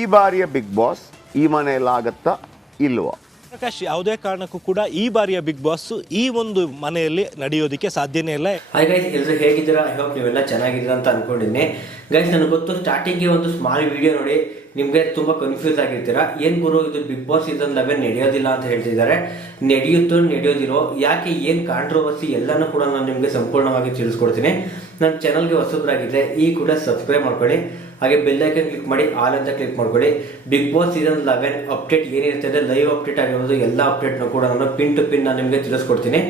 ಈ ಬಾರಿಯ big boss ಈ ಮನೆಯಲ್ಲಾಗತ್ತಾ ಇಲ್ವಾ? ಪ್ರಕಾಶ್ ಯಾವುದೇ ಕಾರಣಕ್ಕೂ ಕೂಡ ಈ ಬಾರಿಯ ಬಿಗ್ ಬಾಸ್ ಈ ಒಂದು ಮನೆಯಲ್ಲಿ ನಡೆಯೋದಕ್ಕೆ ಸಾಧ್ಯನೇ ಇಲ್ಲ. ಹಾಯ್ ಗೈಸ್ ಎಲ್ಲರೂ ಹೇಗಿದ್ದೀರಾ? ಐ ಹೋಪ್ ನೀವೆಲ್ಲ ಚೆನ್ನಾಗಿದ್ದೀರಾ ಅಂತ ಅನ್ಕೊಂಡಿದ್ದೀನಿ ಗೈಸ್ ನನಗೆ ಗೊತ್ತು ಸ್ಟಾರ್ಟಿಂಗ್ಗೆ ಒಂದು ಸ್ಮಾಲ್ ವಿಡಿಯೋ ನೋಡಿ ನಿಮಗೆ ತುಂಬ ಕನ್ಫ್ಯೂಸ್ ಆಗಿರ್ತೀರಾ. ಏನು ಗುರು ಇದು ಬಿಗ್ ಬಾಸ್ ಸೀಸನ್ ಲೆವೆನ್ ನಡೆಯೋದಿಲ್ಲ ಅಂತ ಹೇಳ್ತಿದ್ದಾರೆ. ನಡೆಯುತ್ತೋ ನಡೆಯೋದಿರೋ ಯಾಕೆ ಏನು ಕಾಂಟ್ರವರ್ಸಿ ಎಲ್ಲನೂ ಕೂಡ ನಾನು ನಿಮಗೆ ಸಂಪೂರ್ಣವಾಗಿ ತಿಳಿಸ್ಕೊಡ್ತೀನಿ. ನನ್ನ ಚಾನಲ್ಗೆ ಹೊಸಬ್ರಾಗಿದ್ದರೆ ಈ ಕೂಡ ಸಬ್ಸ್ಕ್ರೈಬ್ ಮಾಡ್ಕೊಳ್ಳಿ. ಹಾಗೆ ಬೆಲ್ಲೈಕನ್ ಕ್ಲಿಕ್ ಮಾಡಿ ಆಲ್ ಅಂತ ಕ್ಲಿಕ್ ಮಾಡ್ಕೊಳ್ಳಿ. Bigg Boss season eleven update ಏನಿರ್ತದೆ ಲೈವ್ ಅಪ್ಡೇಟ್ ಆಗಿರೋದು ಎಲ್ಲ ಅಪ್ಡೇಟ್ನೂ ಕೂಡ ನಾನು ಪಿನ್ ಟು ಪಿನ್ ನಾನು ನಿಮಗೆ ತಿಳಿಸ್ಕೊಡ್ತೀನಿ.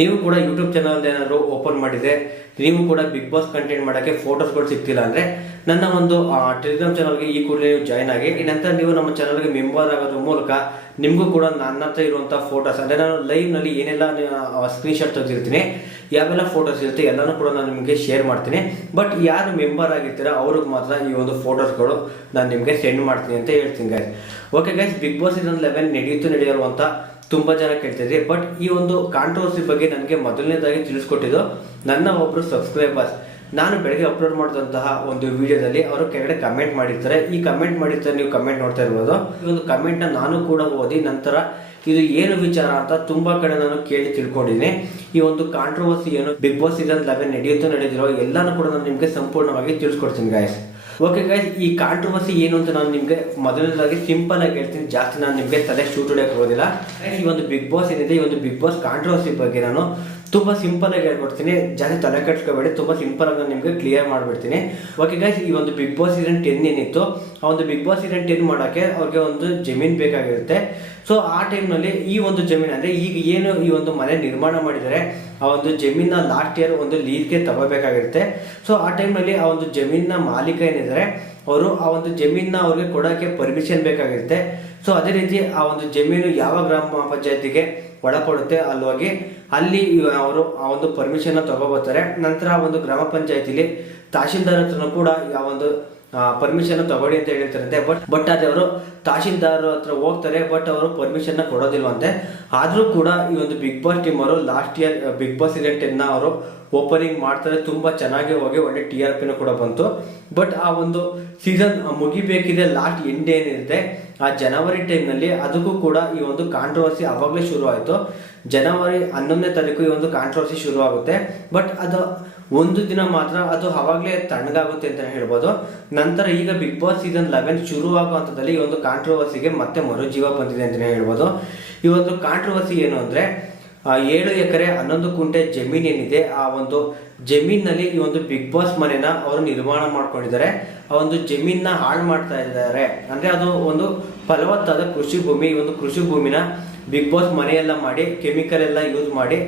ನೀವು ಕೂಡ ಯೂಟ್ಯೂಬ್ ಚಾನಲ್ ಏನಾದ್ರು ಓಪನ್ ಮಾಡಿದ್ರೆ, ನೀವು ಕೂಡ ಬಿಗ್ ಬಾಸ್ ಕಂಟೆಂಟ್ ಮಾಡೋಕ್ಕೆ ಫೋಟೋಸ್ಗಳು ಸಿಗ್ತಿಲ್ಲ ಅಂದರೆ, ನನ್ನ ಒಂದು ಟೆಲಿಗ್ರಾಮ್ ಚಾನಲ್ಗೆ ಈ ಕೂಡಲೇ ನೀವು ಜಾಯ್ನ್ ಆಗಿ ನಂತರ ನೀವು ನಮ್ಮ ಚಾನಲ್ಗೆ ಮೆಂಬರ್ ಆಗೋದ್ರ ಮೂಲಕ ನಿಮಗೂ ಕೂಡ ನನ್ನ ಹತ್ರ ಇರುವಂಥ ಫೋಟೋಸ್ ಅಂದರೆ ನಾನು ಲೈವ್ನಲ್ಲಿ ಏನೆಲ್ಲ ಸ್ಕ್ರೀನ್ಶಾಟ್ ತೆಗೆದಿರ್ತೀನಿ, ಯಾವೆಲ್ಲ ಫೋಟೋಸ್ ಇರುತ್ತೆ ಎಲ್ಲನೂ ಕೂಡ ನಾನು ನಿಮಗೆ ಶೇರ್ ಮಾಡ್ತೀನಿ. ಬಟ್ ಯಾರು ಮೆಂಬರ್ ಆಗಿರ್ತೀರ ಅವ್ರಿಗೆ ಮಾತ್ರ ಈ ಒಂದು ಫೋಟೋಸ್ಗಳು ನಾನು ನಿಮಗೆ ಸೆಂಡ್ ಮಾಡ್ತೀನಿ ಅಂತ ಹೇಳ್ತೀನಿ guys okay guys Bigg Boss ಇದೊಂದು ಲೆವೆನ್ ನಡೆಯುತ್ತೆ ನಡೆಯೋರು ತುಂಬ ಜನ ಕೇಳ್ತಿದ್ರಿ. ಬಟ್ ಈ ಒಂದು ಕಾಂಟ್ರವರ್ಸಿ ಬಗ್ಗೆ ನನಗೆ ಮೊದಲನೇದಾಗಿ ತಿಳಿಸ್ಕೊಟ್ಟಿದ್ದು ನನ್ನ ಒಬ್ಬರು ಸಬ್ಸ್ಕ್ರೈಬರ್ಸ್ ನಾನು ಬೆಳಗ್ಗೆ ಅಪ್ಲೋಡ್ ಮಾಡಿದಂತಹ ಒಂದು ವಿಡಿಯೋದಲ್ಲಿ ಅವರು ಕೆಳಗಡೆ ಕಮೆಂಟ್ ಮಾಡಿರ್ತಾರೆ. ಈ ಕಮೆಂಟ್ ಮಾಡಿರ್ತಾರೆ, ನೀವು ಕಮೆಂಟ್ ನೋಡ್ತಾ ಇರ್ಬೋದು. ಈ ಒಂದು ಕಮೆಂಟ್ನ ನಾನು ಕೂಡ ಓದಿ ನಂತರ ಇದು ಏನು ವಿಚಾರ ಅಂತ ತುಂಬಾ ಕಡೆ ನಾನು ಕೇಳಿ ತಿಳ್ಕೊಂಡಿದ್ದೀನಿ. ಈ ಒಂದು ಕಾಂಟ್ರವರ್ಸಿ ಏನು ಬಿಗ್ ಬಾಸ್ ಸೀಸನ್ ಲೆವೆನ್ ನಡೆಯುತ್ತೋ, ನಡೆದಿರೋ ಎಲ್ಲಾನು ಕೂಡ ನಾನು ನಿಮಗೆ ಸಂಪೂರ್ಣವಾಗಿ ತಿಳಿಸ್ಕೊಡ್ತೀನಿ ಗಾಯಸ್ ಓಕೆ ಗೈಸ್ ಈ ಕಾಂಟ್ರವರ್ಸಿ ಏನು ಅಂತ ನಾನು ನಿಮಗೆ ಮೊದಲನೇದಾಗಿ ಸಿಂಪಲ್ ಆಗಿ ಹೇಳ್ತೀನಿ. ಜಾಸ್ತಿ ನಾನು ನಿಮಗೆ ತಲೆ ಶೂಟ್ ಹೊಡೆಯಕ್ಕೆ ಹೋಗೋದಿಲ್ಲ. ಈ ಒಂದು ಬಿಗ್ ಬಾಸ್ ಏನಿದೆ, ಈ ಒಂದು ಬಿಗ್ ಬಾಸ್ ಕಾಂಟ್ರವರ್ಸಿ ಬಗ್ಗೆ ನಾನು ತುಂಬಾ ಸಿಂಪಲ್ ಆಗಿ ಹೇಳ್ಕೊಡ್ತೀನಿ. ಜಾಸ್ತಿ ತಲೆ ಕಟ್ಕೋಬೇಡಿ ತುಂಬ ಸಿಂಪಲ್ ಆಗಿ ನಿಮಗೆ ಕ್ಲಿಯರ್ ಮಾಡಿಬಿಡ್ತೀನಿ. ಓಕೆ ಗೈಸ್ ಈ ಒಂದು ಬಿಗ್ ಬಾಸ್ ಸೀಸನ್ ಟೆನ್ ಏನಿತ್ತು, ಆ ಒಂದು ಬಿಗ್ ಬಾಸ್ ಸೀಸನ್ ಟೆನ್ ಮಾಡೋಕ್ಕೆ ಅವ್ರಿಗೆ ಒಂದು ಜಮೀನ್ ಬೇಕಾಗಿರುತ್ತೆ. ಸೊ ಆ ಟೈಮ್ನಲ್ಲಿ ಈ ಒಂದು ಜಮೀನು ಅಂದರೆ ಈಗ ಏನು ಈ ಒಂದು ಮನೆ ನಿರ್ಮಾಣ ಮಾಡಿದರೆ ಆ ಒಂದು ಜಮೀನ ಲಾಸ್ಟ್ ಇಯರ್ ಒಂದು ಲೀಸ್ಗೆ ತಗೋಬೇಕಾಗಿರುತ್ತೆ. ಸೊ ಆ ಟೈಮ್ನಲ್ಲಿ ಆ ಒಂದು ಜಮೀನಿನ ಮಾಲೀಕ ಏನಿದ್ದಾರೆ ಅವರು ಆ ಒಂದು ಜಮೀನ ಅವ್ರಿಗೆ ಕೊಡೋಕ್ಕೆ ಪರ್ಮಿಷನ್ ಬೇಕಾಗಿರುತ್ತೆ. ಸೊ ಅದೇ ರೀತಿ ಆ ಒಂದು ಜಮೀನು ಯಾವ ಗ್ರಾಮ ಪಂಚಾಯತಿಗೆ ಒಳಪಡುತ್ತೆ ಅಲ್ಲಿ ಹೋಗಿ ಅಲ್ಲಿ ಅವರು ಆ ಒಂದು ಪರ್ಮಿಷನ್ನ ತಗೋಬೋತಾರೆ ನಂತರ ಆ ಒಂದು ಗ್ರಾಮ ಪಂಚಾಯತಿಲಿ ತಹಶೀಲ್ದಾರ್ ಹತ್ರನೂ ಕೂಡ ಯಾವ ಒಂದು ಪರ್ಮಿಷನ್ ತಗೊಳ್ಳಿ ಅಂತ ಹೇಳ್ತಾರಂತೆ ಬಟ್ ಬಟ್ ಅದೇ ಅವರು ತಹಶೀಲ್ದಾರ್ ಹತ್ರ ಹೋಗ್ತಾರೆ ಬಟ್ ಅವರು ಪರ್ಮಿಷನ್ನ ಕೊಡೋದಿಲ್ವಂತೆ. ಆದ್ರೂ ಕೂಡ ಈ ಒಂದು ಬಿಗ್ ಬಾಸ್ ಟೀಮ್ ಅವರು last year Bigg Boss ten ಅವರು ಓಪನಿಂಗ್ ಮಾಡ್ತಾರೆ. ತುಂಬಾ ಚೆನ್ನಾಗಿ ಹೋಗಿ ಒಳ್ಳೆ ಟಿ ಆರ್ ಪಿನೂ ಕೂಡ ಬಂತು. ಬಟ್ ಆ ಒಂದು ಸೀಸನ್ ಮುಗಿಬೇಕಿದೆ ಲಾಸ್ಟ್ ಎಂಡ್ ಏನಿರುತ್ತೆ ಆ ಜನವರಿ ಟೈಮ್ನಲ್ಲಿ ಅದಕ್ಕೂ ಕೂಡ ಈ ಒಂದು ಕಾಂಟ್ರವರ್ಸಿ ಅವಾಗಲೇ ಶುರು ಆಯಿತು ಜನವರಿ ಹನ್ನೊಂದನೇ ತಾರೀಕು ಈ ಒಂದು ಕಾಂಟ್ರವರ್ಸಿ ಶುರು ಆಗುತ್ತೆ ಬಟ್ ಅದು ಒಂದು ದಿನ ಮಾತ್ರ ಅದು ಅವಾಗಲೇ ತಣ್ಣಗಾಗುತ್ತೆ ಅಂತ ಹೇಳ್ಬೋದು. ನಂತರ ಈಗ ಬಿಗ್ ಬಾಸ್ ಸೀಸನ್ ಲೆವೆನ್ ಶುರು ಆಗೋ ಹಂತದಲ್ಲಿ ಈ ಒಂದು ಕಾಂಟ್ರವರ್ಸಿಗೆ ಮತ್ತೆ ಮರುಜೀವ ಬಂದಿದೆ ಅಂತಲೇ ಹೇಳ್ಬೋದು. ಈ ಒಂದು ಕಾಂಟ್ರವರ್ಸಿ ಏನು ಅಂದರೆ ಏಳು ಎಕರೆ ಹನ್ನೊಂದು ಕುಂಟೆ ಜಮೀನ್ ಏನಿದೆ, ಆ ಒಂದು ಜಮೀನಲ್ಲಿ ಈ ಒಂದು ಬಿಗ್ ಬಾಸ್ ಮನೆನ ಅವರು ನಿರ್ಮಾಣ ಮಾಡ್ಕೊಂಡಿದ್ದಾರೆ. ಆ ಒಂದು ಜಮೀನನ್ನ ಹಾಳು ಮಾಡ್ತಾ ಇದ್ದಾರೆ. ಅಂದರೆ ಅದು ಒಂದು ಫಲವತ್ತಾದ ಕೃಷಿ ಭೂಮಿ, ಈ ಒಂದು ಕೃಷಿ ಭೂಮಿನ ಬಿಗ್ ಬಾಸ್ ಮನೆಯೆಲ್ಲ ಮಾಡಿ ಕೆಮಿಕಲ್ ಎಲ್ಲ ಯೂಸ್ ಮಾಡಿ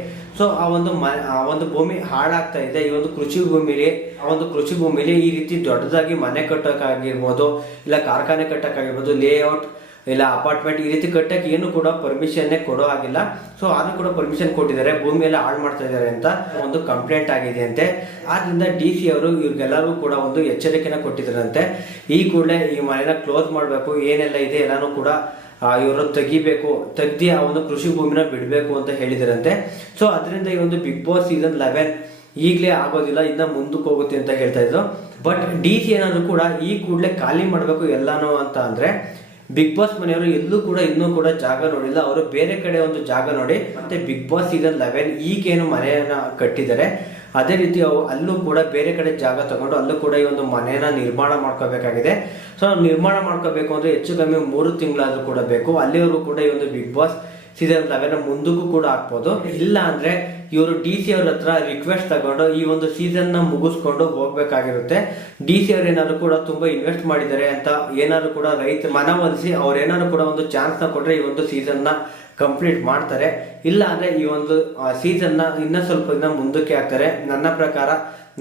ಸೊ ಆ ಒಂದು ಮ, ಆ ಒಂದು ಭೂಮಿ ಹಾಳಾಗ್ತಾ ಇದೆ. ಈ ಒಂದು ಕೃಷಿ ಭೂಮಿಲಿ, ಆ ಒಂದು ಕೃಷಿ ಭೂಮಿಲಿ ಈ ರೀತಿ ದೊಡ್ಡದಾಗಿ ಮನೆ ಕಟ್ಟೋಕ್ಕಾಗಿರ್ಬೋದು, ಇಲ್ಲ ಕಾರ್ಖಾನೆ ಕಟ್ಟೋಕ್ಕಾಗಿರ್ಬೋದು ಲೇಔಟ್ ಇಲ್ಲ ಅಪಾರ್ಟ್ಮೆಂಟ್ ಈ ರೀತಿ ಕಟ್ಟಕ್ಕೆ ಏನು ಕೂಡ ಪರ್ಮಿಷನ್ನೇ ಕೊಡೋ ಆಗಿಲ್ಲ ಸೊ ಅದು ಕೂಡ ಪರ್ಮಿಷನ್ ಕೊಟ್ಟಿದ್ದಾರೆ. ಭೂಮಿ ಎಲ್ಲ ಹಾಳು ಮಾಡ್ತಾ ಇದ್ದಾರೆ ಅಂತ ಒಂದು ಕಂಪ್ಲೇಂಟ್ ಆಗಿದೆ ಅಂತೆ ಆದ್ರಿಂದ ಡಿ ಸಿ ಅವರು ಇವ್ರಿಗೆಲ್ಲರೂ ಕೂಡ ಒಂದು ಎಚ್ಚರಿಕೆನ ಕೊಟ್ಟಿದ್ದಾರಂತೆ. ಈ ಕೂಡಲೇ ಈ ಮನೆನ ಕ್ಲೋಸ್ ಮಾಡಬೇಕು. ಏನೆಲ್ಲ ಇದೆ ಎಲ್ಲಾನು ಕೂಡ ಇವರು ತೆಗಿಬೇಕು, ತೆಗ್ದಿ ಆ ಒಂದು ಕೃಷಿ ಭೂಮಿನ ಬಿಡಬೇಕು ಅಂತ ಹೇಳಿದರಂತೆ. ಸೊ ಅದರಿಂದ ಈ ಒಂದು ಬಿಗ್ ಬಾಸ್ ಸೀಸನ್ ಲೆವೆನ್ ಈಗಲೇ ಆಗೋದಿಲ್ಲ, ಇನ್ನ ಮುಂದಕ್ಕೆ ಹೋಗುತ್ತೆ ಅಂತ ಹೇಳ್ತಾ ಇದ್ರು. ಬಟ್ ಡಿ ಸಿ ಏನಾದ್ರು ಕೂಡ ಈ ಕೂಡಲೇ ಖಾಲಿ ಮಾಡಬೇಕು ಎಲ್ಲಾನು ಅಂತ ಅಂದ್ರೆ ಬಿಗ್ ಬಾಸ್ ಮನೆಯವರು ಎಲ್ಲೂ ಕೂಡ, ಇನ್ನೂ ಕೂಡ ಜಾಗ ನೋಡಿಲ್ಲ. ಅವರು ಬೇರೆ ಕಡೆ ಒಂದು ಜಾಗ ನೋಡಿ, ಮತ್ತೆ ಬಿಗ್ ಬಾಸ್ ಸೀಸನ್ ಲೆವೆನ್ ಈಗೇನು ಮನೆಯನ್ನ ಕಟ್ಟಿದ್ದಾರೆ. ಅದೇ ರೀತಿ ಅವು ಅಲ್ಲೂ ಕೂಡ ಬೇರೆ ಕಡೆ ಜಾಗ ತಗೊಂಡು ಅಲ್ಲೂ ಕೂಡ ಈ ಒಂದು ಮನೆಯನ್ನ ನಿರ್ಮಾಣ ಮಾಡ್ಕೋಬೇಕಾಗಿದೆ. ಸೊ ನಿರ್ಮಾಣ ಮಾಡ್ಕೋಬೇಕು ಅಂದ್ರೆ ಹೆಚ್ಚು ಕಮ್ಮಿ ಮೂರು ತಿಂಗಳಾದರೂ ಕೂಡ ಬೇಕು. ಅಲ್ಲಿವರೆಗೂ ಕೂಡ ಈ ಒಂದು ಬಿಗ್ ಬಾಸ್ ಸೀಸನ್ ಲೆವೆನ್ ಮುಂದಕ್ಕೂ ಕೂಡ ಹಾಕ್ಬೋದು ಇಲ್ಲ ಅಂದ್ರೆ ಇವರು ಡಿ ಸಿ ಅವ್ರ ಹತ್ರ ರಿಕ್ವೆಸ್ಟ್ ತಗೊಂಡು ಈ ಒಂದು ಸೀಸನ್ನ ಮುಗಿಸ್ಕೊಂಡು ಹೋಗ್ಬೇಕಾಗಿರುತ್ತೆ. ಡಿ ಸಿ ಅವ್ರು ಏನಾದ್ರು ಕೂಡ ತುಂಬಾ ಇನ್ವೆಸ್ಟ್ ಮಾಡಿದ್ದಾರೆ ಅಂತ ಏನಾದ್ರು ಕೂಡ ರೈತ ಮನವೊಲಿಸಿ ಅವ್ರು ಏನಾದ್ರು ಕೂಡ ಒಂದು ಚಾನ್ಸ್ನ ಕೊಟ್ರೆ ಈ ಒಂದು ಸೀಸನ್ನ ಕಂಪ್ಲೀಟ್ ಮಾಡ್ತಾರೆ. ಇಲ್ಲ ಅಂದ್ರೆ ಈ ಒಂದು ಸೀಸನ್ನ ಇನ್ನ ಸ್ವಲ್ಪ ದಿನ ಮುಂದಕ್ಕೆ ಹಾಕ್ತಾರೆ. ನನ್ನ ಪ್ರಕಾರ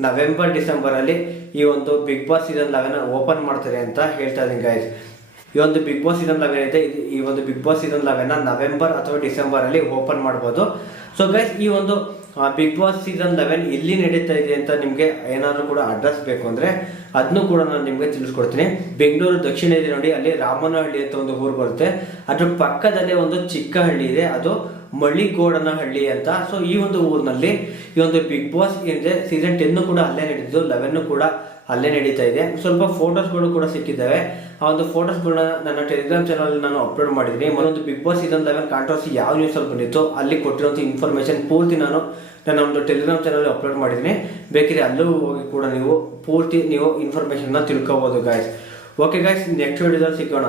ನವೆಂಬರ್, ಡಿಸೆಂಬರ್ ಅಲ್ಲಿ ಈ ಒಂದು Bigg Boss season eleven open ಮಾಡ್ತಾರೆ ಅಂತ ಹೇಳ್ತಾ ಇದೀನಿ ಗೈಸ್ ಈ ಒಂದು ಬಿಗ್ ಬಾಸ್ ಸೀಸನ್ ಲೆವೆನ್ ಇದೆ ಈ ಒಂದು Bigg Boss season eleven November ಅಥವಾ ಡಿಸೆಂಬರ್ ಅಲ್ಲಿ ಓಪನ್ ಮಾಡ್ಬೋದು. ಸೊ ಗೈಸ್ ಈ ಒಂದು ಬಿಗ್ ಬಾಸ್ ಸೀಸನ್ ಲೆವೆನ್ ಎಲ್ಲಿ ನಡೀತಾ ಇದೆ ಅಂತ ನಿಮಗೆ ಏನಾದರೂ ಕೂಡ ಅಡ್ರೆಸ್ ಬೇಕು ಅಂದ್ರೆ ಅದನ್ನು ಕೂಡ ನಾನು ನಿಮಗೆ ತಿಳಿಸ್ಕೊಡ್ತೀನಿ. ಬೆಂಗಳೂರು ದಕ್ಷಿಣ ಇದೆ ನೋಡಿ, ಅಲ್ಲಿ ರಾಮನಹಳ್ಳಿ ಅಂತ ಒಂದು ಊರು ಬರುತ್ತೆ. ಅದ್ರ ಪಕ್ಕದಲ್ಲೇ ಒಂದು ಚಿಕ್ಕ ಹಳ್ಳಿ ಇದೆ, ಅದು ಮಳ್ಳಿಗೋಡನಹಳ್ಳಿ ಅಂತ. ಸೊ ಈ ಒಂದು ಊರಿನಲ್ಲಿ ಈ ಒಂದು ಬಿಗ್ ಬಾಸ್ ಏನಿದೆ ಸೀಸನ್ ಟೆನ್ ಕೂಡ ಅಲ್ಲೇ ನಡೆದಿದ್ದು ಲೆವೆನ್ ಕೂಡ ಅಲ್ಲೇ ನಡೀತಾ ಇದೆ. ಸ್ವಲ್ಪ ಫೋಟೋಸ್ಗಳು ಕೂಡ ಸಿಕ್ಕಿದ್ದಾವೆ. ಆ ಒಂದು ಫೋಟೋಸ್ಗಳನ್ನ ನನ್ನ ಟೆಲಿಗ್ರಾಮ್ ಚಾನಲ್ ನಾನು ಅಪ್ಲೋಡ್ ಮಾಡಿದ್ದೀನಿ. ಮತ್ತೊಂದು Bigg Boss season eleven controversy ಯಾವ ಅಲ್ಲಿ ಬಂದಿತ್ತು ಅಲ್ಲಿ ಕೊಟ್ಟಿರೋಂಥ ಇನ್ಫಾರ್ಮೇಶನ್ ಪೂರ್ತಿ ನಾನು ನನ್ನ ಒಂದು ಟೆಲಿಗ್ರಾಮ್ ಚಾನಲ್ ಅಪ್ಲೋಡ್ ಮಾಡಿದ್ದೀನಿ. ಬೇಕಿದ್ರೆ ಅಲ್ಲೂ ಹೋಗಿ ಕೂಡ ನೀವು ಪೂರ್ತಿ ನೀವು ಇನ್ಫಾರ್ಮೇಶನ್ನ ತಿಳ್ಕೊಬೋದು ಗಾಯ್ಸ್ ಓಕೆ ಗಾಯ್ಸ್ ನೆಕ್ಸ್ಟ್ ವಿಡಿಯೋದಲ್ಲಿ ಸಿಗೋಣ.